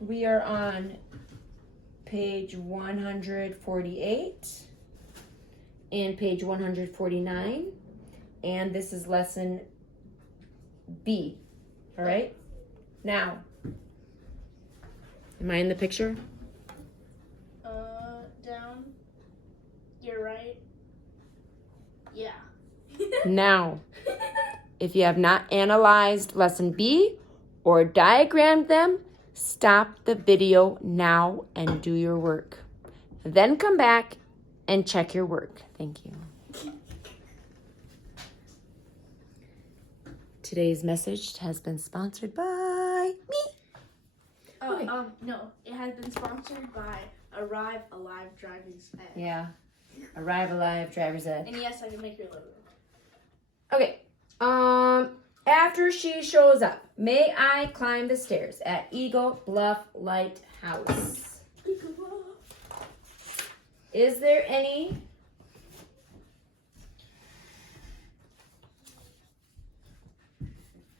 We are on page 148 and page 149, and this is lesson B. All right? Now, am I in the picture? Down. You're right. Yeah. Now, if you have not analyzed lesson B or diagrammed them, stop the video now and do your work. Then come back and check your work. Thank you. Today's message has been sponsored by me. Okay. No, it has been sponsored by Arrive Alive Driver's Ed. Yeah. Arrive Alive Driver's Ed. And yes, I can make your logo. Okay. After she shows up, may I climb the stairs at Eagle Bluff Lighthouse? Is there any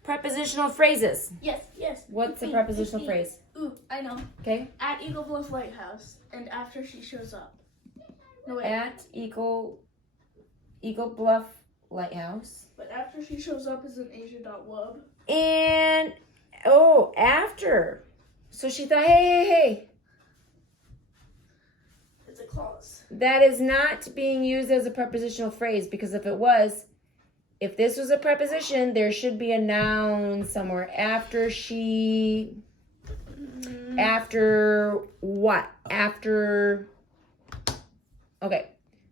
prepositional phrases? Yes. What's the prepositional phrase? Ooh, I know. Okay. At Eagle Bluff Lighthouse, and after she shows up. No, wait. At Eagle Bluff Lighthouse. But after she shows up is in Asia.wub. And, after. So she thought, hey. It's a clause. That is not being used as a prepositional phrase, because if this was a preposition, there should be a noun somewhere. After what? Okay.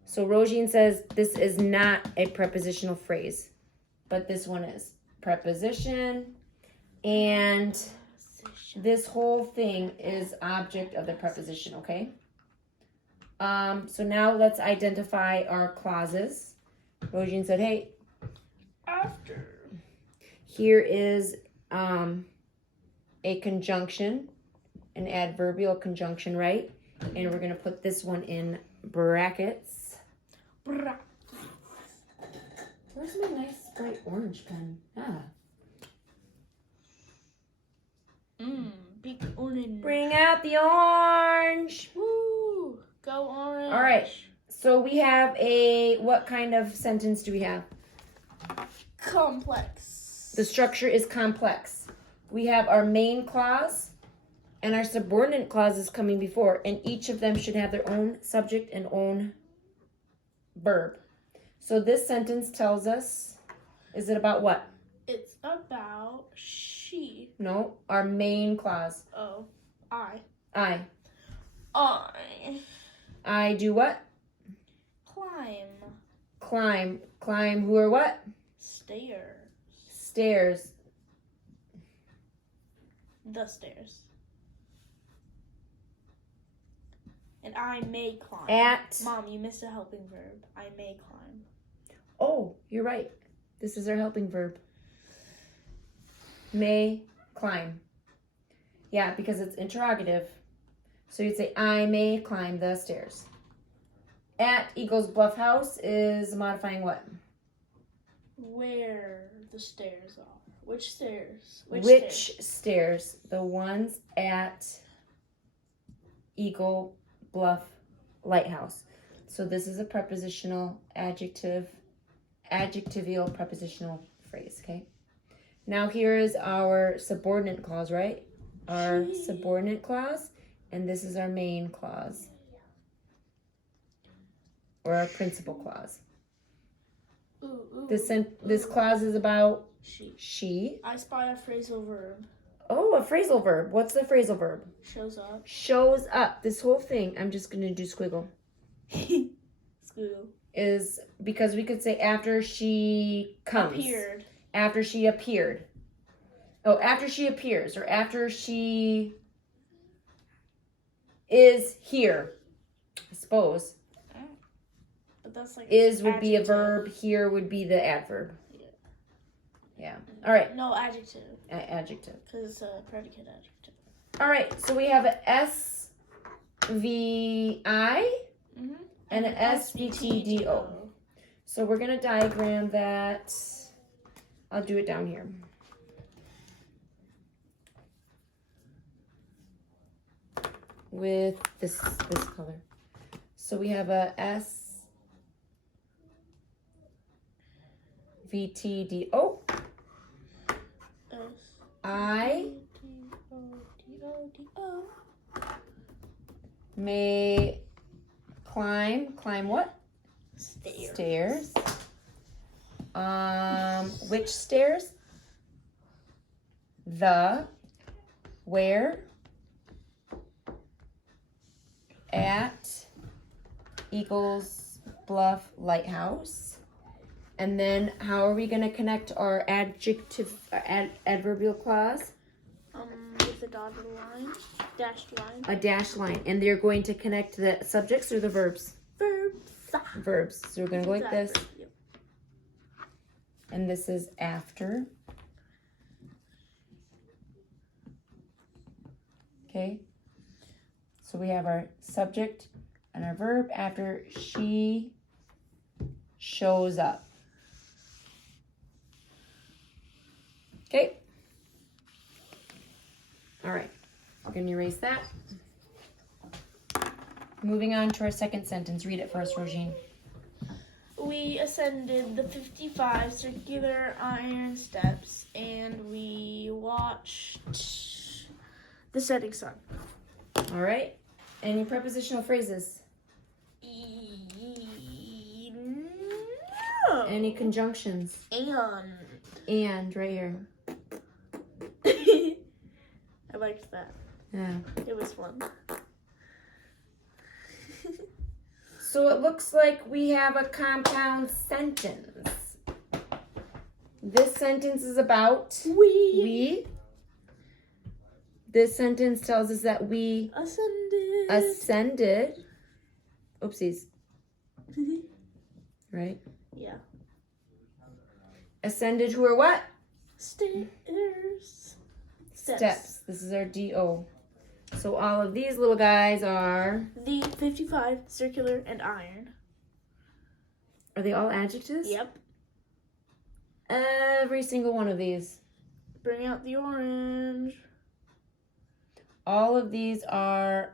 So Rosine says this is not a prepositional phrase, but this one is. Preposition, and this whole thing is object of the preposition, okay? So now let's identify our clauses. Rosine said, hey, After. here is a conjunction, an adverbial conjunction, right? And we're going to put this one in brackets. Where's my nice bright orange pen? Big orange. Bring out the orange. Woo! Go orange. All right. So we have what kind of sentence do we have? Complex. The structure is complex. We have our main clause and our subordinate clauses coming before, and each of them should have their own subject and own verb. So this sentence tells us, is it about what? It's about she. No, our main clause. Oh, I. I do what? Climb. Climb who or what? Stairs. The stairs. And I may climb. Mom, you missed a helping verb. I may climb. Oh, you're right. This is our helping verb. May climb. Yeah, because it's interrogative. So you'd say, I may climb the stairs. At Eagles Bluff House is modifying what? Where the stairs are. Which stairs? Which stairs? The ones at Eagle Bluff Lighthouse. So this is a prepositional adjectival prepositional phrase, okay? Now here is our subordinate clause, right? Our subordinate clause, and this is our main clause. Or our principal clause. This clause is about she. I spy a phrasal verb. Oh, a phrasal verb. What's the phrasal verb? Shows up. Shows up. This whole thing, I'm just going to do squiggle. Squiggle. Is because we could say after she comes. Appeared. After she appeared. Oh, after she appears, or after she is here, I suppose. But that's like Is would be a verb. Here would be the adverb. Yeah. All right. No, adjective. Adjective. Because it's a predicate adjective. All right. So we have a SVI and an SVTDO. So we're going to diagram that. I'll do it down here. with this color. So we have a SVTDO. I may climb what? Stairs. Which stairs? The, where, at, Eagles Bluff Lighthouse. And then how are we going to connect our adjective, adverbial clause? With a dotted line, dashed line. A dashed line. And they're going to connect the subjects or the verbs? Verbs. So we're going to go like this. Yep. And this is after. Okay. So we have our subject and our verb after she shows up. Okay. All right. We're going to erase that. Moving on to our second sentence. Read it for us, Rogine. We ascended the 55 circular iron steps and we watched the setting sun. All right. Any prepositional phrases? No. Any conjunctions? And right here. I liked that. Yeah. It was fun. So it looks like we have a compound sentence. This sentence is about we. This sentence tells us that we ascended. Oopsies. Right? Yeah. Ascended who or what? Stairs. Steps. This is our DO. So all of these little guys are... The 55 circular and iron. Are they all adjectives? Yep. Every single one of these. Bring out the orange. All of these are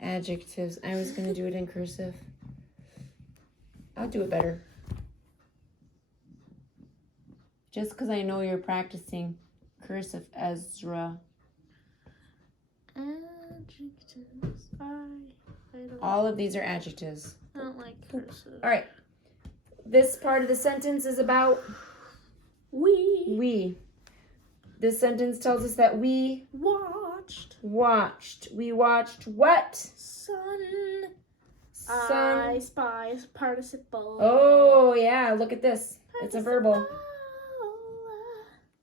adjectives. I was going to do it in cursive. I'll do it better. Just because I know you're practicing cursive, Ezra. Adjectives. All of these are adjectives. I don't like cursive. All right. This part of the sentence is about we. This sentence tells us that we watched. We watched what? Sun. Sun. I spy is participle. Oh, yeah. Look at this. It's a verbal.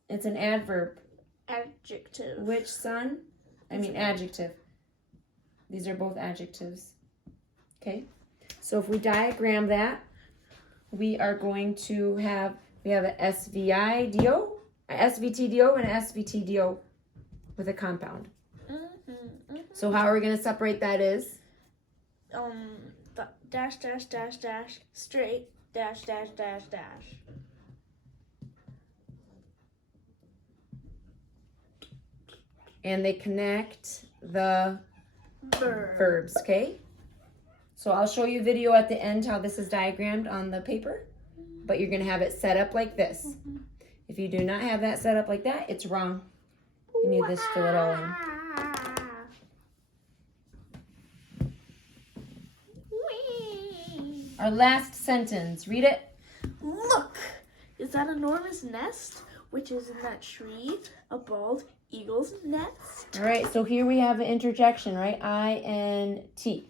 It's an adverb. Adjective. Which sun? I mean adjective. These are both adjectives. Okay. So if we diagram that, we are going to have, we have a SVIDO, a SVTDO, and a SVTDO with a compound. So how are we going to separate that is? Dash, dash, dash, dash, straight, dash, dash, dash, dash. And they connect the verbs, okay? So I'll show you a video at the end how this is diagrammed on the paper, but you're going to have it set up like this. If you do not have that set up like that, it's wrong. You need this to fill it all in. Our last sentence, read it. Look, is that enormous nest which is in that tree a bald eagle's nest? All right, so here we have an interjection, right? INT.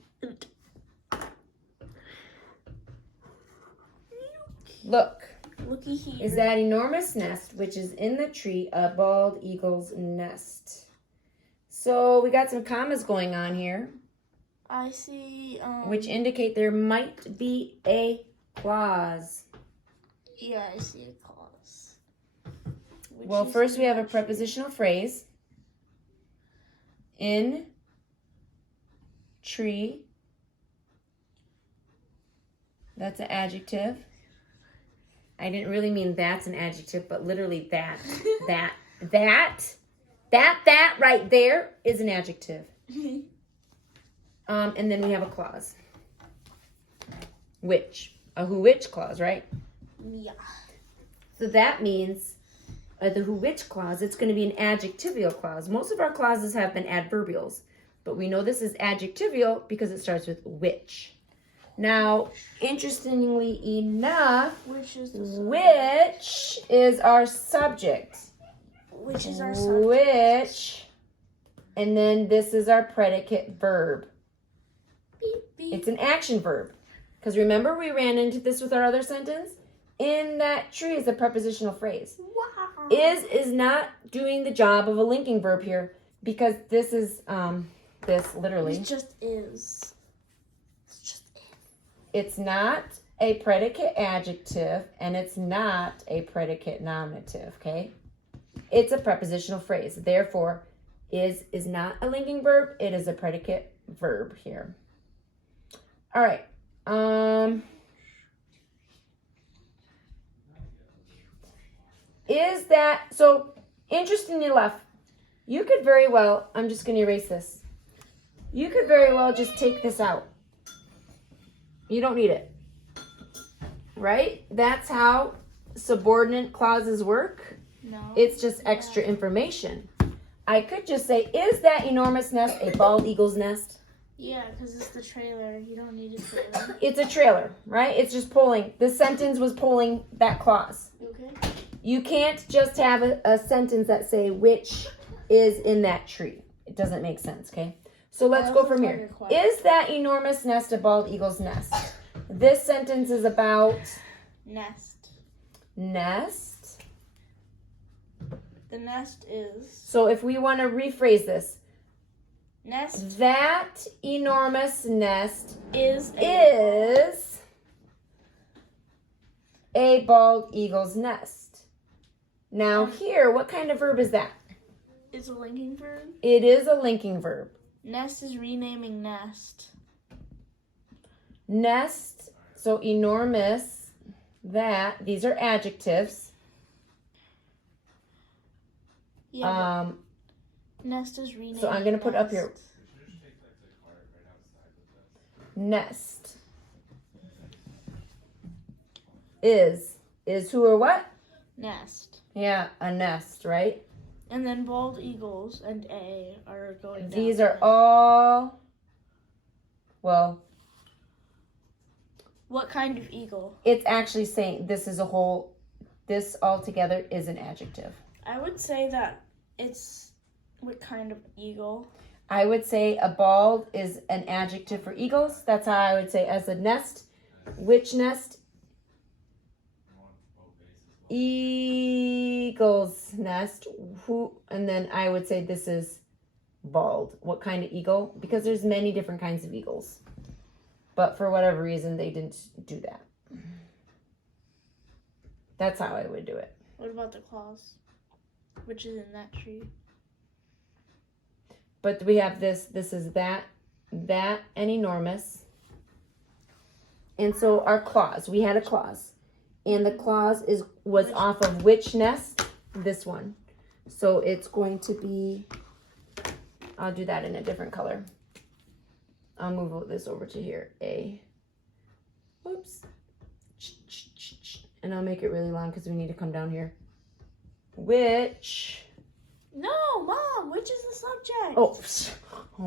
Look. Looky here. Is that enormous nest which is in the tree a bald eagle's nest? So we got some commas going on here. I see. Which indicate there might be a clause. Yeah, I see a clause. Well, first we have a prepositional phrase. In tree. That's an adjective. I didn't really mean that's an adjective, but literally that right there is an adjective. And then we have a clause. Which. A who which clause, right? Yeah. So that means the who which clause, it's going to be an adjectival clause. Most of our clauses have been adverbials, but we know this is adjectival because it starts with which. Now, interestingly enough, Which is our subject. Which is our subject. Which, and then this is our predicate verb. Beep, beep. It's an action verb. Because remember we ran into this with our other sentence? In that tree is a prepositional phrase. Wow. Is not doing the job of a linking verb here because this is, this literally. It just is. It's just is. It's not a predicate adjective and it's not a predicate nominative, okay? It's a prepositional phrase. Therefore, is not a linking verb. It is a predicate verb here. All right. Is that, so interestingly enough, you could very well, I'm just going to erase this. You could very well just take this out. You don't need it. Right? That's how subordinate clauses work. No. It's just extra information. I could just say, is that enormous nest a bald eagle's nest? Yeah, because it's the trailer. You don't need a trailer. It's a trailer, right? It's just pulling. The sentence was pulling that clause. Okay. You can't just have a sentence that say which is in that tree. It doesn't make sense, okay? So let's go from here. Is that enormous nest a bald eagle's nest? This sentence is about Nest. Nest. The nest is. So if we want to rephrase this, Nest that enormous nest is a bald eagle's nest. Now here, what kind of verb is that? It's a linking verb. It is a linking verb. Nest is renaming nest. Nest, so enormous, that, these are adjectives. Yeah. Nest is renaming. So I'm going to put up here. Nest. Is who or what? Nest. Yeah, a nest, right? And then bald eagles and a are going down. These are all, well. What kind of eagle? It's actually saying this is a whole, this altogether is an adjective. I would say that it's what kind of eagle? I would say a bald is an adjective for eagles. That's how I would say as a nest. Which nest? Eagle's nest. Who? And then I would say this is bald. What kind of eagle? Because there's many different kinds of eagles. But for whatever reason, they didn't do that. That's how I would do it. What about the claws? Which is in that tree? But we have this is that, and enormous. And so our clause, we had a clause. And the clause was off of which nest? This one. So it's going to be, I'll do that in a different color. I'll move this over to here. Whoops. And I'll make it really long because we need to come down here. Which. No, Mom, which is the subject? Oh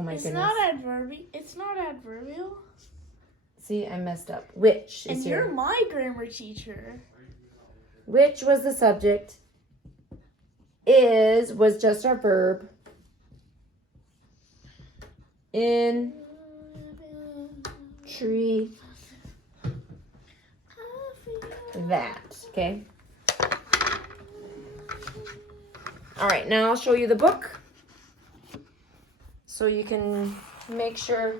my it's goodness. It's not adverbial. See, I messed up. Which is and here. You're my grammar teacher. Which was the subject. Was just our verb. In tree that. Okay. All right, now I'll show you the book so you can make sure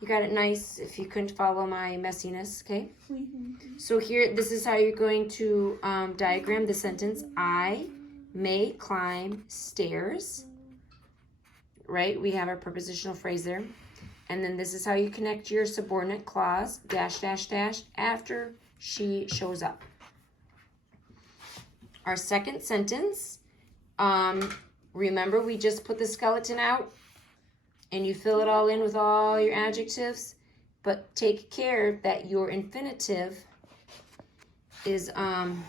you got it nice if you couldn't follow my messiness, okay? So here, this is how you're going to diagram the sentence, I may climb stairs, right? We have our prepositional phrase there. And then this is how you connect your subordinate clause, dash, dash, dash, after she shows up. our second sentence. Remember, we just put the skeleton out and you fill it all in with all your adjectives, but take care that your infinitive is, I'm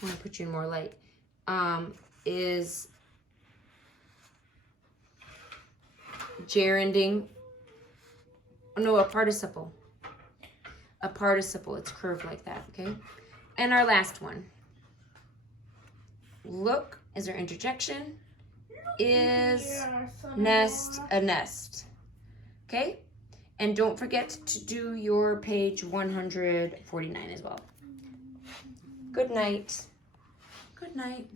gonna put you in more light, is gerunding, no, a participle. A participle, it's curved like that, okay? And our last one. Look is our interjection. Is nest a nest? Okay? And don't forget to do your page 149 as well. Good night. Good night.